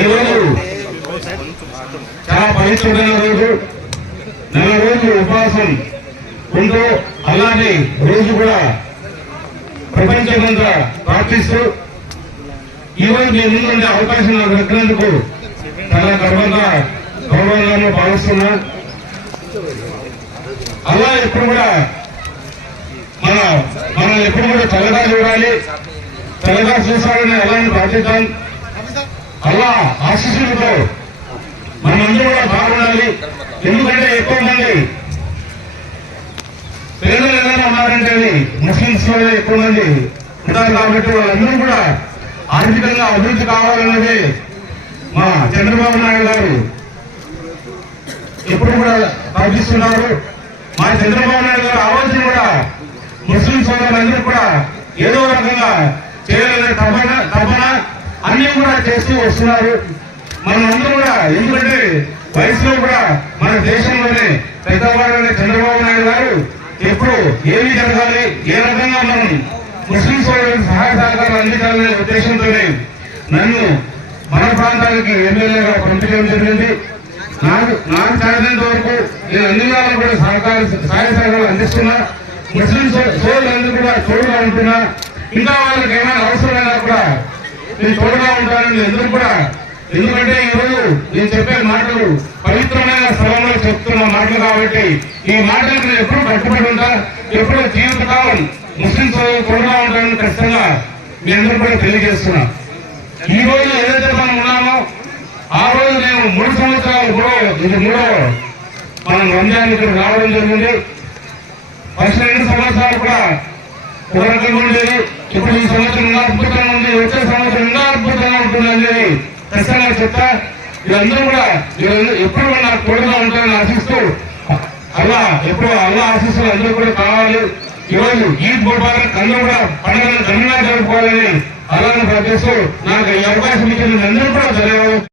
ఈరోజు చాలా పవిత్రమైన రోజు, నెల రోజులు ఉపవాసం ఉంటూ అలాంటి రోజు కూడా ప్రపంచమంతా ప్రార్థిస్తూ ఈరోజు మీ ముందు అవకాశం నాకు దక్కినందుకు చాలా గౌరవంగానూ భావిస్తున్నా. అలా ఎప్పుడు కూడా మనం ఎప్పుడు కూడా చల్లగా చూడాలి, చల్లగా చూసాలని అలాని ప్రార్థిద్దాం. అలా ఆశీస్సులతో మనమందరూ కూడా బాగుండాలి. ఎందుకంటే ఎక్కువ మంది పేదలు ఏదైనా ఉన్నారంటే ముస్లింస్ లో ఎక్కువ మంది ఉంటారు కాబట్టి వాళ్ళందరూ కూడా ఆర్థికంగా అభివృద్ధి కావాలన్నది మా చంద్రబాబు నాయుడు గారు ఎప్పుడు కూడా ప్రార్థిస్తున్నారు. మా చంద్రబాబు నాయుడు గారు ఆలోచన కూడా ముస్లిం సోదరులందరూ కూడా ఏదో రకంగా చేయాలనే తపన అన్ని కూడా చేస్తూ వస్తున్నారు. మనమందరూ కూడా ఎందుకంటే వయసులో కూడా మన దేశంలోనే పెద్దవాడైన చంద్రబాబు నాయుడు గారు ఎప్పుడు ఏమి జరగాలి, ఏ రకంగా మనం ముస్లిం సోదరులకు సహాయ సహకారాలు అందించాలనే ఉద్దేశంతోనే నన్ను మన ప్రాంతానికి ఎమ్మెల్యేగా పంపించడం జరిగింది. నాకు చేరినంత వరకు నేను అన్ని విధాలు కూడా సహాయ సహకారాలు అందిస్తున్నా. ముస్లిం సోదరులందరూ కూడా తోడుగా ఉంటున్నా. ఇంకా వాళ్ళకి ఏమైనా అవసరమైనా కూడా నేను తోడుగా ఉంటానని ఎందుకు కూడా, ఎందుకంటే ఈరోజు నేను చెప్పే మాటలు పవిత్రమైన స్థలంలో చెప్తున్న మాటలు కాబట్టి ఈ మాటలకు నేను ఎప్పుడు కట్టుబడి ఉంటా, ఎప్పుడు జీవితకాలం ముస్లిం సోదరులు తోడుగా ఉంటానని ఖచ్చితంగా మీ అందరూ కూడా తెలియజేస్తున్నా. ఈ రోజు ఏదైతే మనం ఉన్నామో ఆ రోజు నేను 3 సంవత్సరాలు కూడా ఇది మనం రంజాన్ ఇక్కడ రావడం జరిగింది. ఫస్ట్ 2 సంవత్సరాలు కూడా ఒక రకంగా ఉండేది. ఇప్పుడు ఈ సంవత్సరం ఇంకా అద్భుతంగా ఉంది, వచ్చే సంవత్సరం ఇంకా అద్భుతంగా ఉంటుందని ఖచ్చితంగా చెప్తా. వీళ్ళందరూ కూడా ఎప్పుడు నాకు తోడుగా ఉంటారని ఆశిస్తూ ఎప్పుడు అల్లా ఆశిస్తులు అందరూ కూడా కావాలి. ఈరోజు ఈద్ ముబారక్ అందరూ కూడా పండుగను ఘనంగా జరుపుకోవాలని అలానే ప్రార్థిస్తూ నాకు ఈ అవకాశం ఇచ్చిన అందరూ కూడా ధన్యవాదాలు.